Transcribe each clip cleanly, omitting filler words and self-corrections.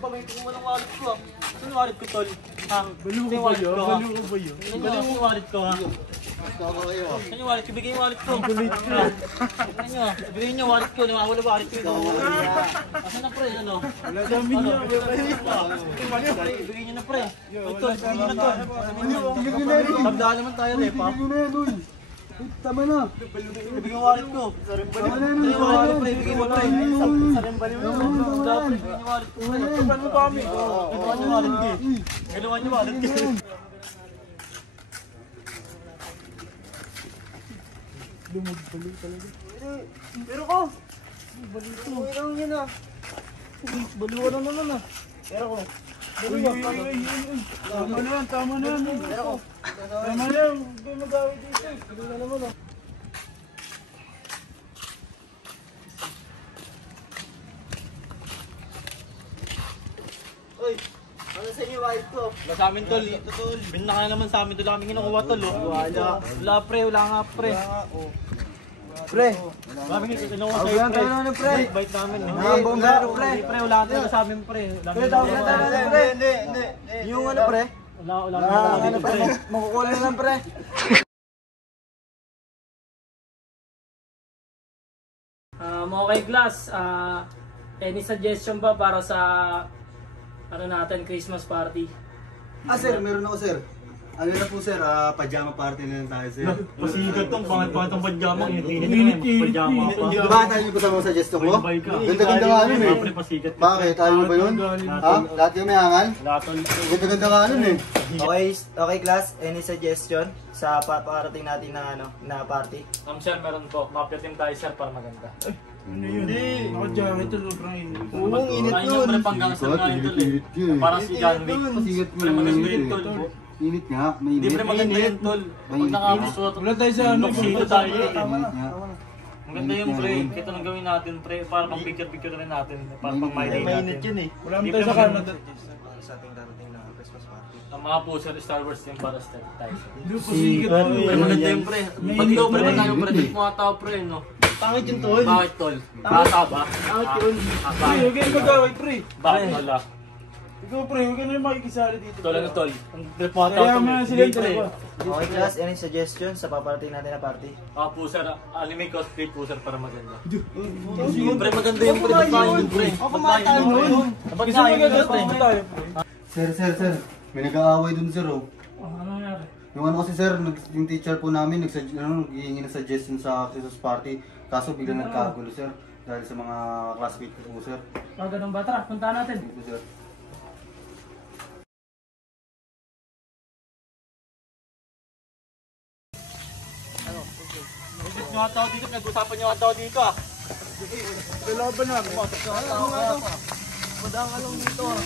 Pagamitin mo ng wallet ko. Saan yung wallet ko, tol? Ha? Baliw ko ba yun? Baliw ko ba yun? Baliw yung wallet ko, ha? Saan yung wallet ko? Bigay yung wallet ko. Bigay nyo wallet ko. Nawawala wallet ko. Asan na pre? Ano? Wala dami niya. Bigay nyo na pre. Ito, bigay nyo na to. Tabdaan naman tayo, Repa. Tama na. Bigay yung wallet ko. Bigay yung wallet ko, pre. Bigay mo, pre. Bigay yung wallet ko. Kapan mo kami? Galawan yung wallet ko. Galawan yung wallet ko. Baliw talaga. Pero ko. Baliw to. Baliw yun ah. Baliw na naman ah. Pero ko. Uy. Tama na yan, tama na yan. Pero ko. Tama na yan, huwag kayo mag-away dito. Baliw na naman ah. Uy, ano sa inyo wallet ko? Wala sa amin tol. Ito tol. Binaka na naman sa amin tol. Kami kinukuha tol. Wala pre. Wala nga pre. Pre. Kami kinukuha sa'yo pre. Ano pre? Bait namin. bombero, pre. Hindi pre. Wala talaga sa amin pre. Pre, pre. Hindi. Yung ano pre? Wala Ano pre? Makukuha na lang pre. Okay Glass, any suggestion ba para sa ano natin, Christmas party? Sir, meron ako sir. Ano na po sir, pajama party na lang tayo sir. Pasigat tong pangat-pangat ang pajama. Init. Pajama pa. Ba tayo ko sa mga suggestion ko? May ka. Ganda-ganda nga nun eh. Pre, pasigat. Bakit? Tayo ba yun? Ha? Lahat yung may hangal? Wala tol. Ganda-ganda nga nun eh. Okay class, any suggestion sa paparating natin na na party? Sir, meron po. Mafia team tayo sir para maganda. Ano yun? Naka-jacket ito, sobrang init. Oo, init Ayun yun. yung pre panggasal nga yun tol eh. Parang si John Wick. Pasigat mo. Pre, maganda yun tol. Init nga, Hindi mainit. pre maganda yun tol. Pag Mainit. nakakasuot, Wala tayo sa ano. Tuxedo tayo eh. Mainit nga. Maganda yung pre. Ito nang gawin natin pre. Para pang picture rin natin. Para pang my day natin. Mainit yun eh. Wala mo tayo sa Canada. Sa ating darating na Christmas party. Ang mga puser Star Wars team para sa tayo. Hindi, pasigat mo. Pre, maganda yung pre. Pag ikaw pre, tayo pre. Di mga tao pre, no? Pangit yun tol. Bakit tol? Bata ba? Pangit yun. Pre, huwag kayo mag-away pre. Bakit wala? Ikaw pre, huwag ka na yung makikisali dito. Tol, ano tol? Ang trip mga tao Kaya to. mo na sila Hindi pre. dalawa. Okay class, any suggestion sa paparating natin na party? Puser, anime cosplay puser para maganda. Pre, maganda yung pre. Pagkain yun pre. Pagkain yun. Gusto mo maganda pre. tayo pre. Sir. May nag-aaway dun sir oh. Ano nangyari? Yung ano kasi sir, yung teacher po namin naghihingi ng suggestion sa Christmas party. Kaso bigla nagkagulo sir. Dahil sa mga classmate ko po sir. Ganun ba? Tara, punta natin. Thank you sir. Visit nyo ang tao dito. Nag-usapan nyo ang tao dito ah. Kalaban na. Madang along dito ah.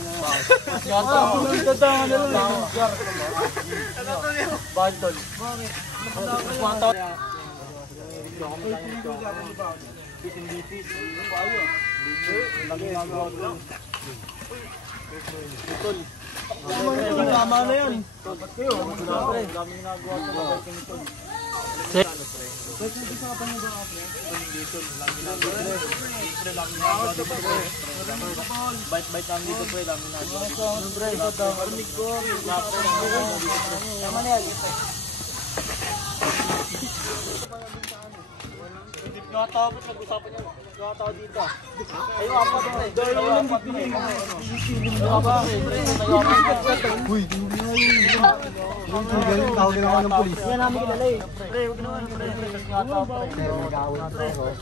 Tatangan na lang. Bakit tol? Bakit? Mga tao. Tol. Tama na yan. Daming nagawa tol. Bite lang dito pre, dami na dito. Pre, parinig ko. Tama na yan. Hindi ko tao pre, nag-usapan niyo. Nag tao dito. Ayo apa pre? Ayo apa pre? Uy, hindi na yun. Tawagin ako ng polis. Yan namin kilala eh. Pre, huwag naman pre. Nag-tao pre. Nag-aaway.